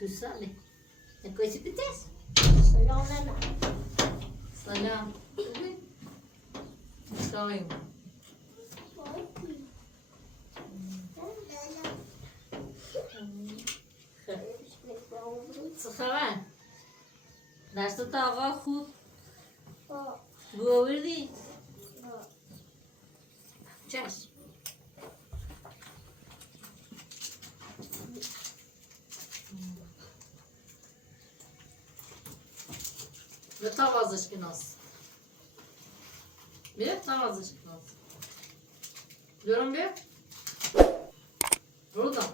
شو سالي؟ كويس بتس؟ سلام لنا. سلام. شايم. سخوان. دست آقا خوب. بووردی. چش. به تا وازش کناس. بیا تا وازش کناس. Diyorum bir. Burada.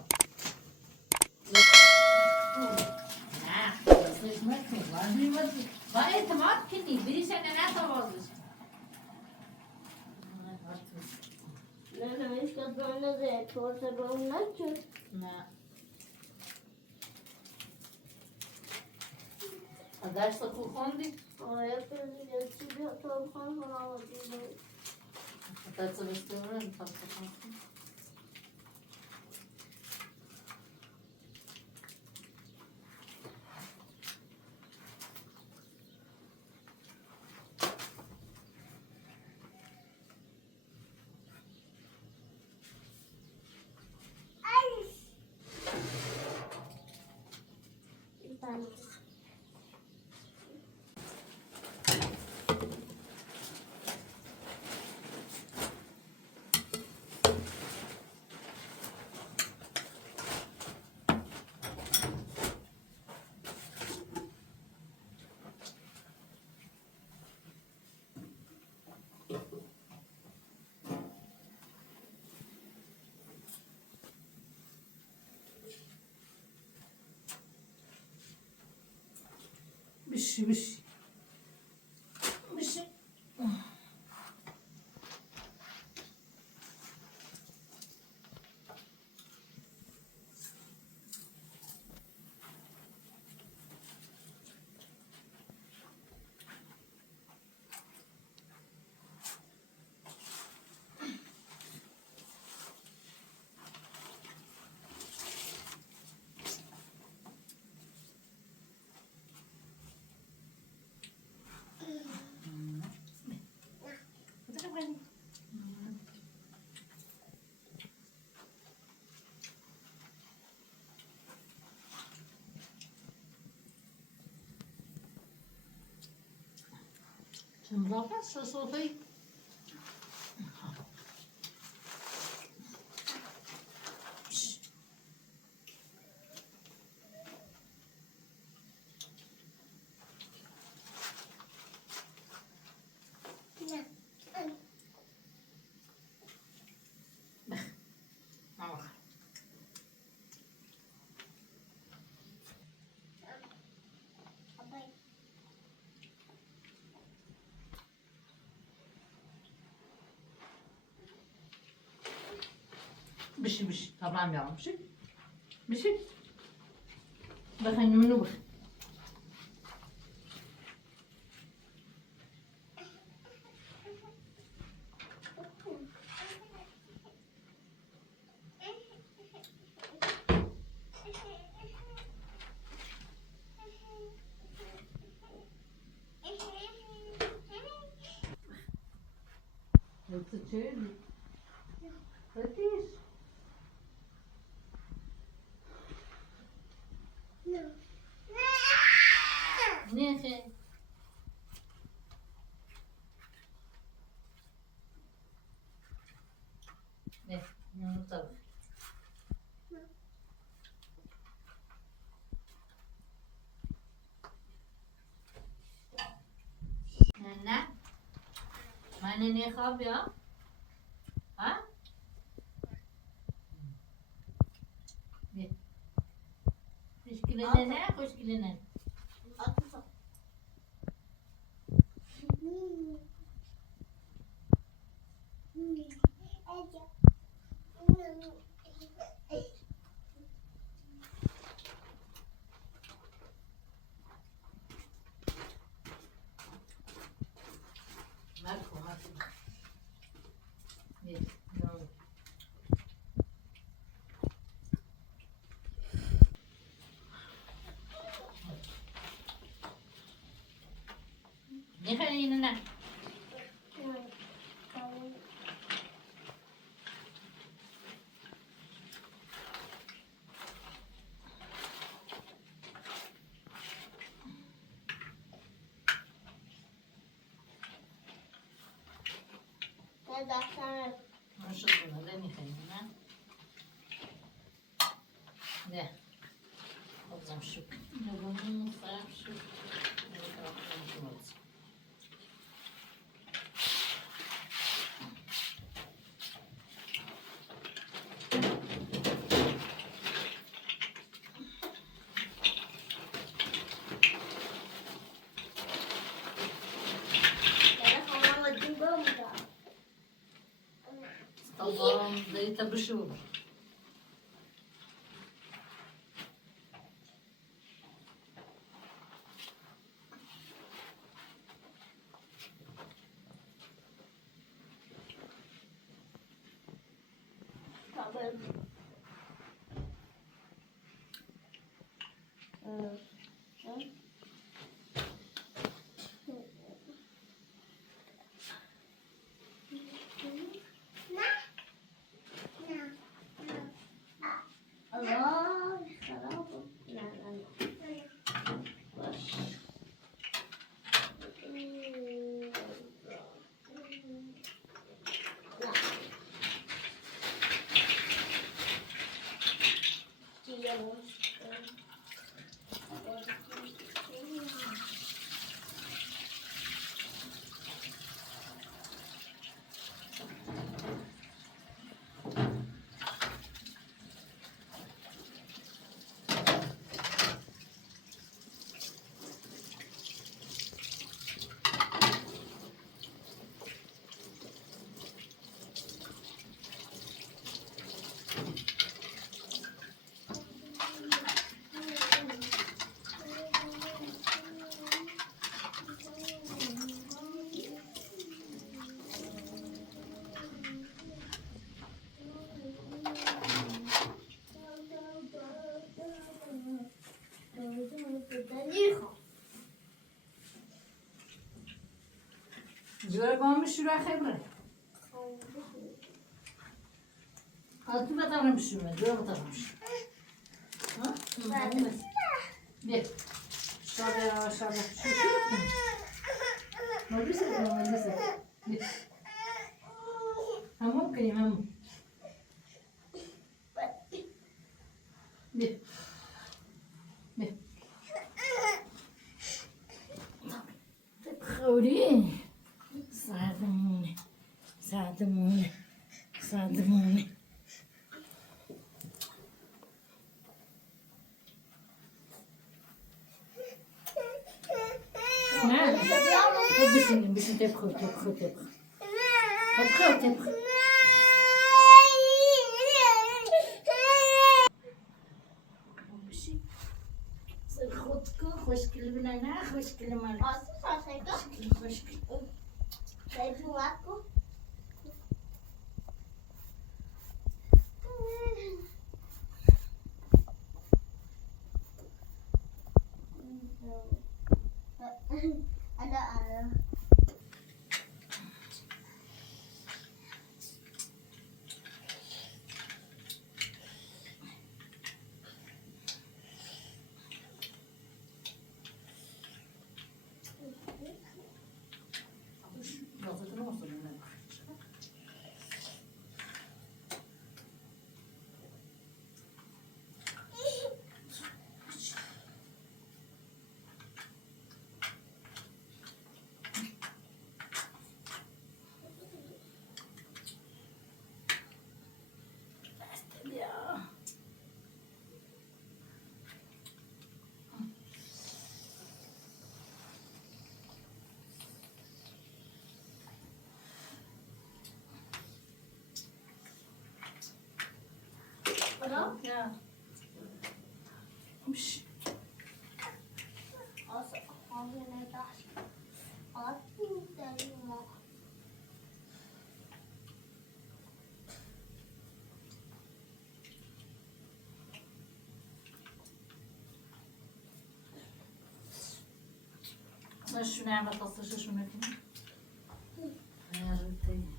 Nasıl hizmet mi? Var mı hizmet mi? Var etimat ki değil. Biri sene ne tavazlı? Ne demek ki böyle de çoğursa böyle ki. Ne? Ders okul kondi. Oraya böyle geçiyor. Çoğu kan falan alıyor. Ders öğretiyorum. Tam tam. Bir şey. Şimdi bakın sofayı. Bir şey. Tamam ya bir şey. Bir şey. Bakın bunu bak. Yoksa çevir. Ötüş. Ne ki? Ne? Yumurta. Ne? Meine ne خواب ya? Ha? Ne? Kuşkiline ne? Kuşkiline. Marco. Ne? Ne oldu? نه دفتر نشد بنا نمیخواییم نه نه بازم شو نگم فرم شو طبعا دايتا بشو جوار قام شروع خبره قلت ما تعرف شو ما جوار ما تعرف ها بيه شابه شو ما بيصير ما بيصير هم ممكن هم بيه بيه خوري صادموني صادموني صادموني بس تبخر تبخر تبخر تبخر تبخر خودكو خوشگل بنا نه خوشگل من خوشگل Ja. Oeps. Als je net dacht, wat moet je nog? شو نعمل تصل شو نكمل؟ يا ربي.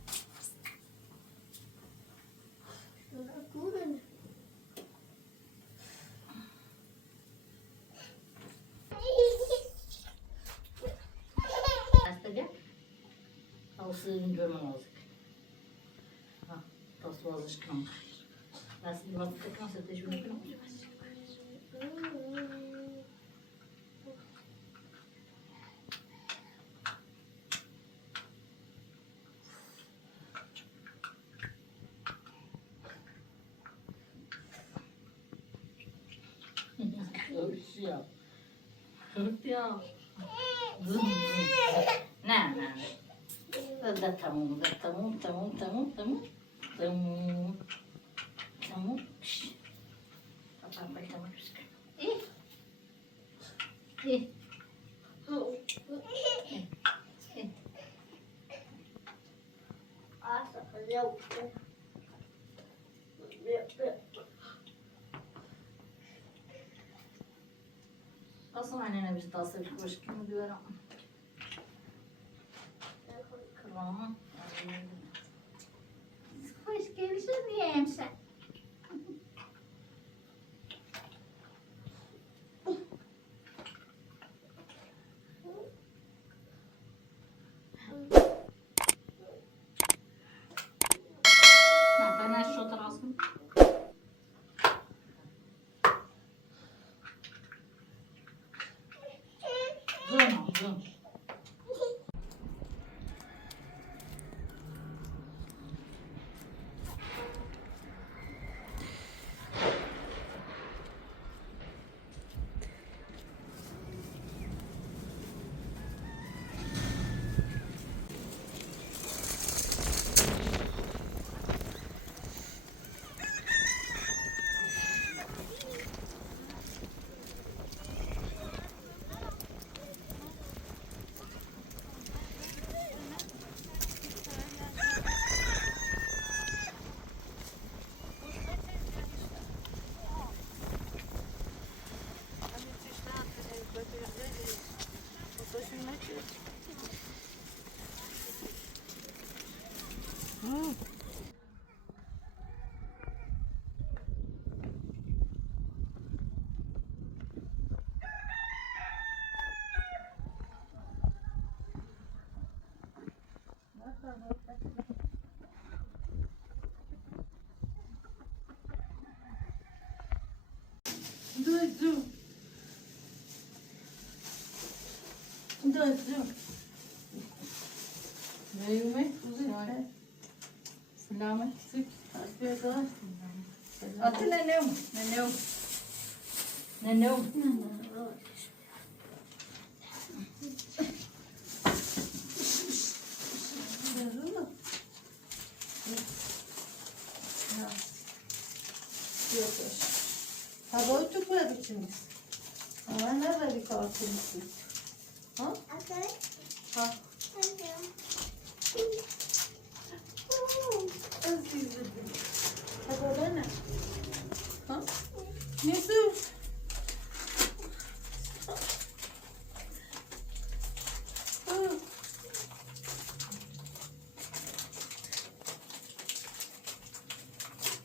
Sığınca manazık. aşkına. Nasıl bir vakit tekrar satışını yapalım. Hoşya. Ya. Zım zım. Ne. Da tamam, tamam. Tamam. Şşş. Tamam, tamam. İyi. İyi. Aslında annene bir tası bir kuş gibi diyorum. Kıvamı. Hoş gelirsin diyeyim sen. Ben şu tarafım. Zoom. Zoom. Neyime? Selamı. Atı ne? Hava uçuklar içiniz. Ama nerede bir kalkınız? Ha? Ha. Azizim. Hava ne? Ha? Nesi?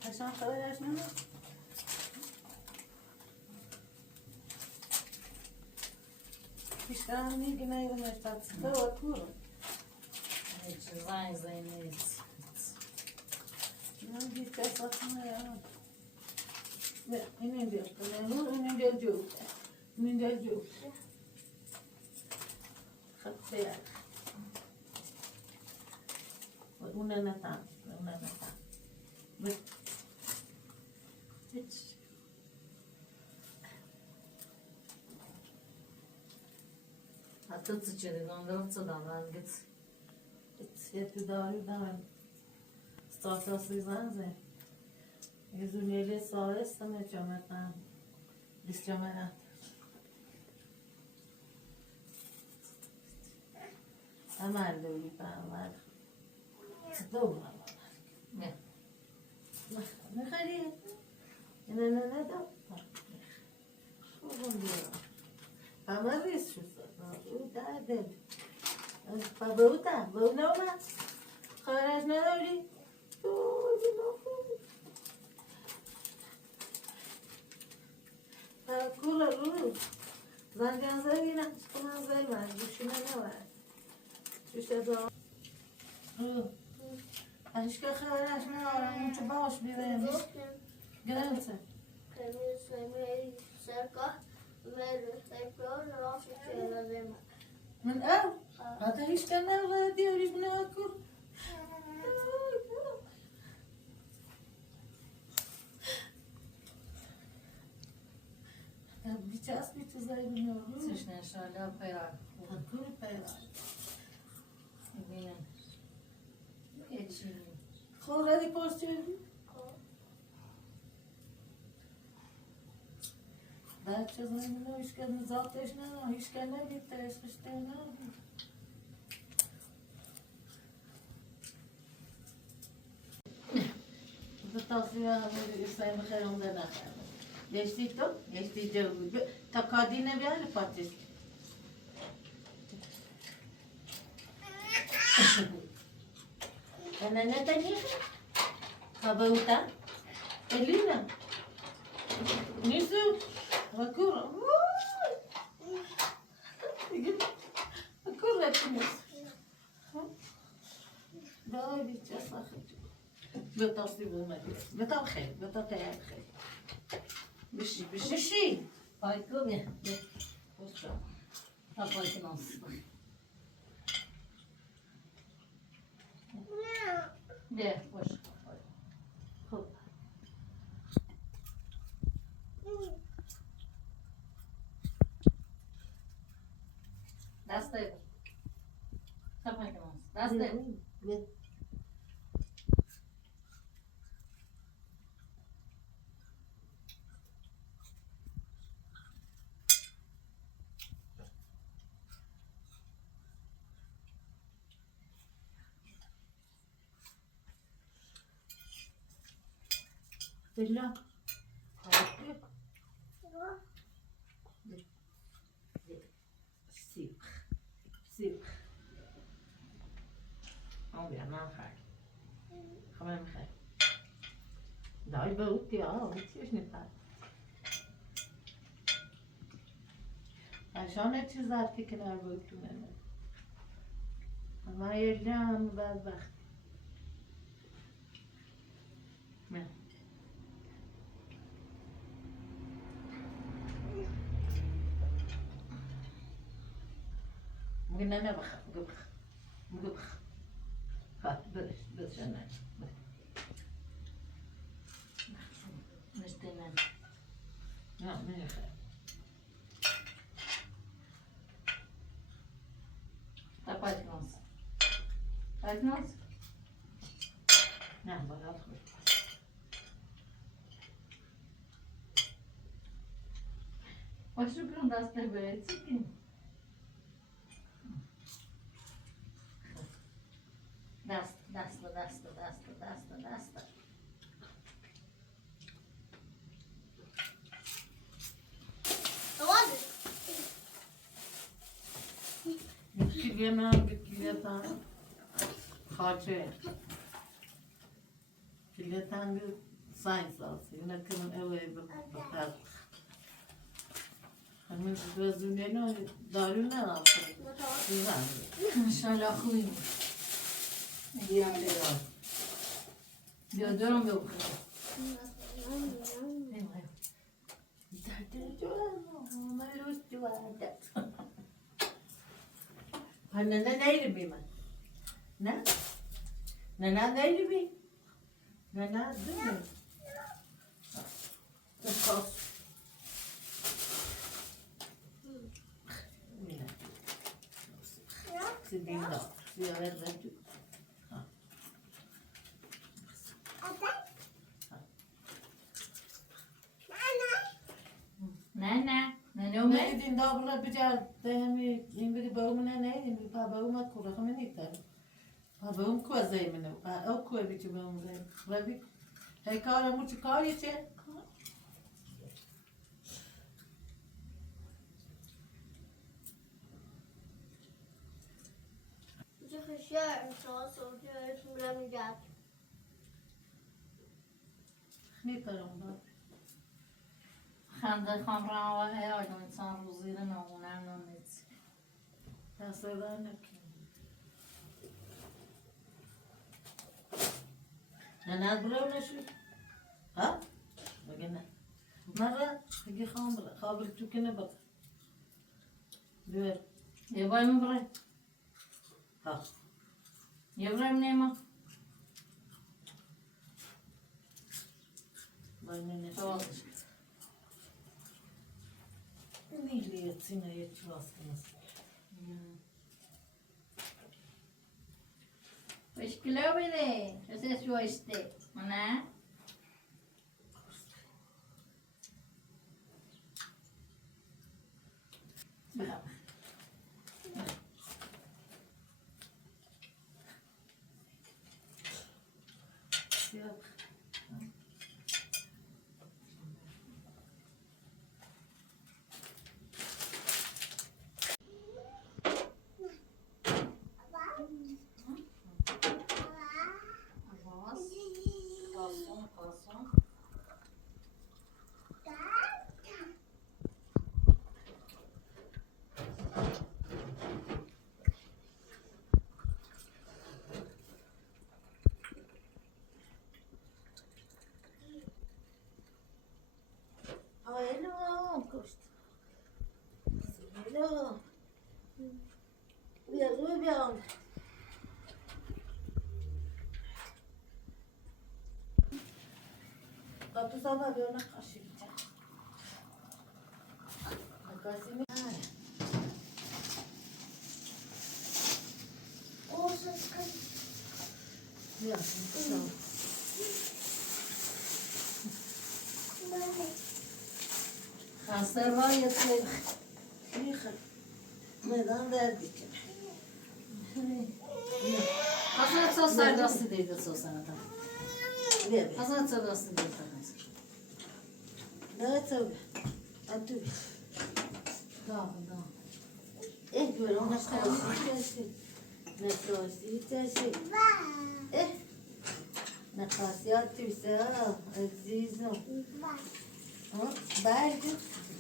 Aşağı kadar yaşlanır. İşte anne güne tatlıda bakıyorum. Zayneyiz. Bir ses atma ya. Ve inin diyor. Inin diyor. Inin diyor. Hatta ya. Una nata. Hiç. Hatta sıçradı. Gandırıpsa da ben git. Siyeti dağılıyor. Stafası izlenze. Yüzünleri sağırsa ne çömeten. Biz çömeten. Hemen de öyle ben var. Sıklı mı var? Ne? Ne kadar? Ne da? Şuradan diyor. Ama biz şu o da dedi. Bu ne olma? Karaj ne öyle? Kula lu. Zancan zayına, çıkmaz zayma. Düşüne ne var? Düşe doğru. هیچ که خبرش ندارم اون چه باش بیرم گفتم گرفته میری سرگاه میری سرگاه راستی که لازم من حتی هیچ که نداره دیاریش من اکر بیچست بیچه زایی بینارو سش نشاله پیرا تکور پیدا ببینم یه چی خود ردی پاس چردی در چه زایی بینارو هیچ که نزاقتش نداره هیچ که ندیده عشقش ده نداره تصویر همه اسلامی خیلی هم در نخواهد یشتی تو؟ یشتی جو بود تا کادی نبیاره پاتیس نه نه تنیه هبه اوتا الینا نیسو وکورا وکورا تنیس دای بیچه ساخت بتصدي بالمدينة بطل خير بطل خير خير بشي بشي بشي Payko bir. Boş ver. Tapayı nasıl? De boş. Hop. Dasta. Tapayı nasıl? Dasta. بالله سيب سيب Ama bir yandan kay. خمام خير داي بوتي بوتي ايش نفعل عشان چیزاتی که در بوتونه اما یه جمع بدبخت نه ممكن انا بخ بس انا Müslüman. لا من خير Tapayı nasıl? Tapayı nasıl? نعم بلا ادخل Başlıkın dasta böyle çıkın. Dasta. Hadi. Külliyeten خاطره külliyeten bir science alsın yine kımın eve bakar hani biraz dünyayla darıyla alsın güzel İnşallah akıllıymış. diyen bir var Diyorum yok. Anne ne neydi bir ben? Ne? Ne neydi bir? Ne değil mi? Kos. Yine. Sizin de. Ziyaret verdik. Ne o Ne dedin daha buna bir dehmi in bir bağımına ne dedin bir bağıma kuru hemen iter. Bağım kuazay mı ne? O kuaz bir bağım zay. Rabi. Hey kara muçu kar yeçe. چه خشن شما صوتی بهتون میگم Ne tarım da? خنده خمران و هیاج insan روزیره نمونم نمیدی. Tasarlar ne ki? أنا أقول شو ها بقينا مرة تجي خابر تكنا بق دور يبغى من برا ها يبغى من ما بقينا خلاص نيجي يتصينا يتشواس كناس وش كلو بده شو شو استي منا Hello, kost. Hello. Uyan. Kapı sabah bir ona karşı gideceğim. Makasını. Ya, tamam. خسر رای تو Yıkıl. Neden derdi ki? Hasan sos sardası dedi sosana da. Ver. Hasan sardası dedi tabii. Ne tabii. Atı. Da. Böyle ona karşı ne karşı نقاسيات تساوي عزيزة بعد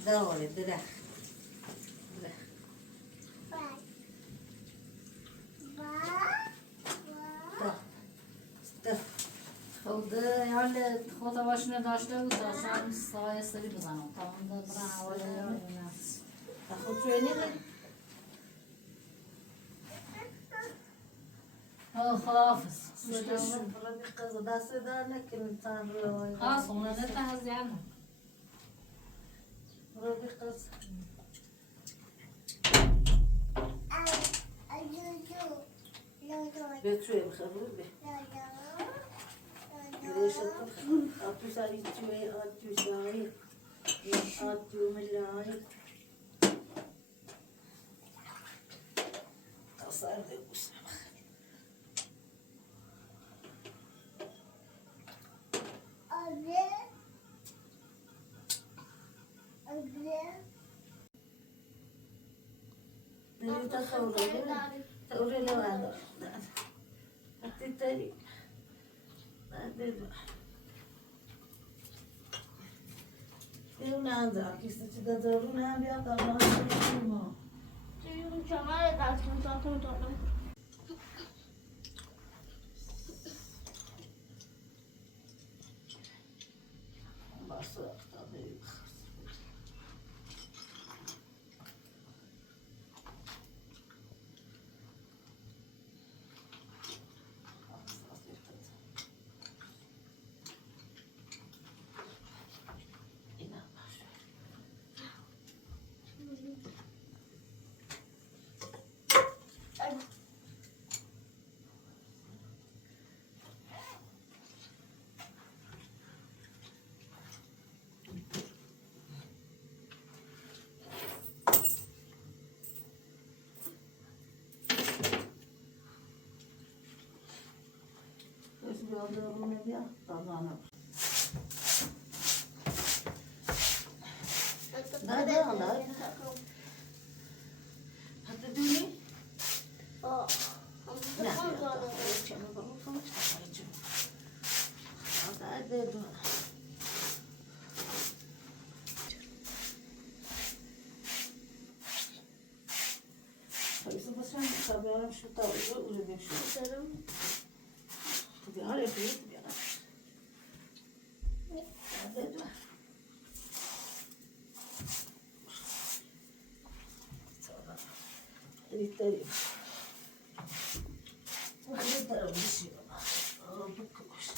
دوري درخ خود yani خود başına daşla uzasan sayesinde bir zaman tamam da bravo ya. أخذ شوية Hafız. ربي قصة صدارنا كنتان روي خلاص ona ne tahz yani. ربي قصة بتشوي بخبر به ليش أطلع ساري تشوي أطلع ساري أطلع ملاي قصار دبوس تقولي لو هذا هتتري يوم نانزا كيست تدورون هم بيا طبعا ما بس اختاري يقدرون بها طبعا لا هتدوني لا بس انا شو طاوله ولا بيشو تبي على البيت Elitlerim. Elitlerim düşüyor. Bıkmış.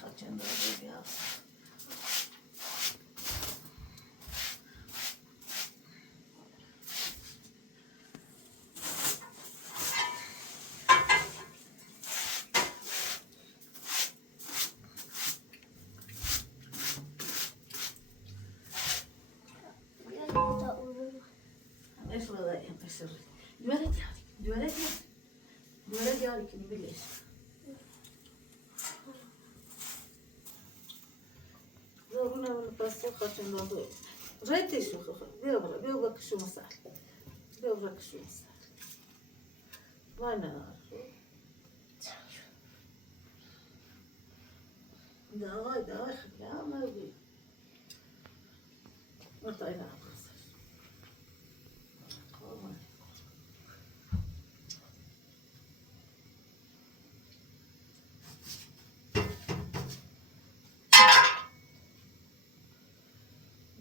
Kaçın da böyle yapsın. ايش رأيك ايش رأيك الولد يعني كم بليش ضربنا من الباسيو خاطر نضرب ريتي شو بيوبك شو مسح بيوبك شو مسح ما نعرف داوي خليها ما بي ما طينا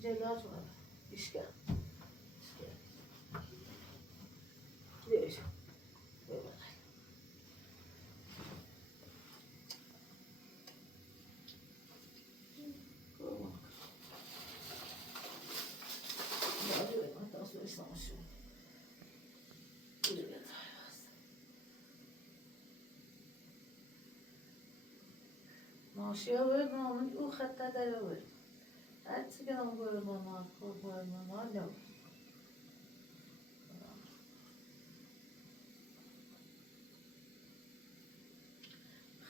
جلاد ولا إشكال ليش ماشي أول ما من أخذت هذا أول أتسجن أقول ماما لا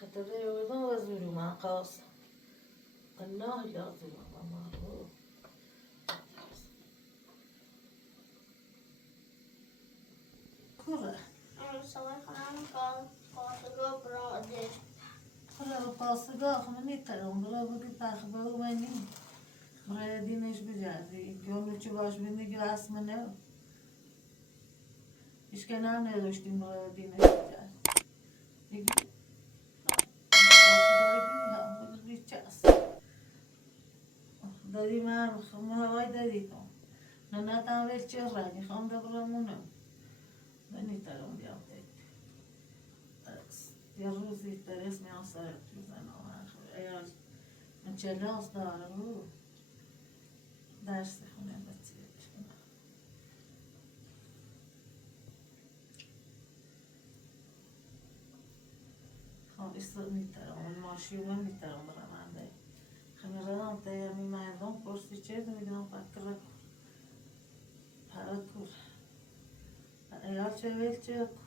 خطر أول ما وزنه مع قاص الله لازم ماما كره خلا قاصقة خمني ترى بلا بقي تاخبه مني مرادينش بجازي يوم تشوفاش مني جلاس منه إيش كان أنا لوشتي مرادينش بجازي يجي قاصقة يجي ها بقي تشاس دادي ما وايد داديكم نانا تعمل شراني خام دبر منه مني ترى بيعطي يروزي تريس مع صارت جزانا وآخر أياش من شلاص داره درس خونه بچه خب ایستاد میترم اون ماشیومه میترم برم انده خمیردم تایمی مردم پرسی چه میگم فکر کن پرد کن ایال چه ویل چه کن